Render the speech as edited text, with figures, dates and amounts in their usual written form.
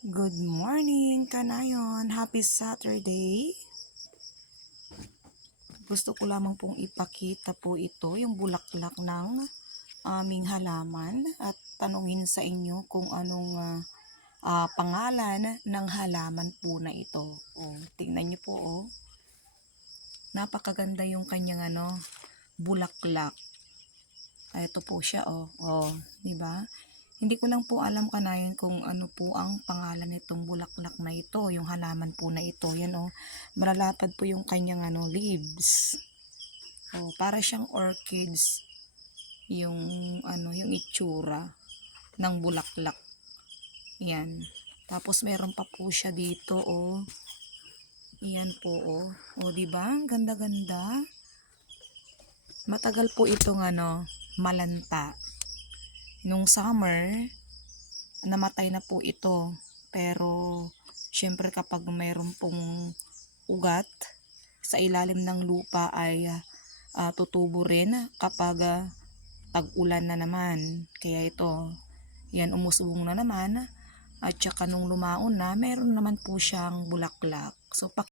Good morning, Kanayon. Happy Saturday. Gusto ko lamang pong ipakita po ito, yung bulaklak ng aming halaman at tanungin sa inyo kung anong pangalan ng halaman po na ito. Tingnan niyo po, napakaganda yung kanyang bulaklak. Ito po siya, di ba? Hindi ko lang po alam, Kanayon, kung ano po ang pangalan nitong bulaklak na ito, yung halaman po na ito. Yan malalapad po yung kanyang leaves. Para siyang orchids yung yung itsura ng bulaklak. Yan. Tapos meron pa po siya dito, Iyan po, di ba? Ganda-ganda. Matagal po itong malanta. Nung summer, namatay na po ito. Pero, syempre kapag mayroon pong ugat sa ilalim ng lupa ay tutubo rin kapag tag-ulan na naman. Kaya ito, yan umusbong na naman. At saka nung lumaon na, meron naman po siyang bulaklak. So,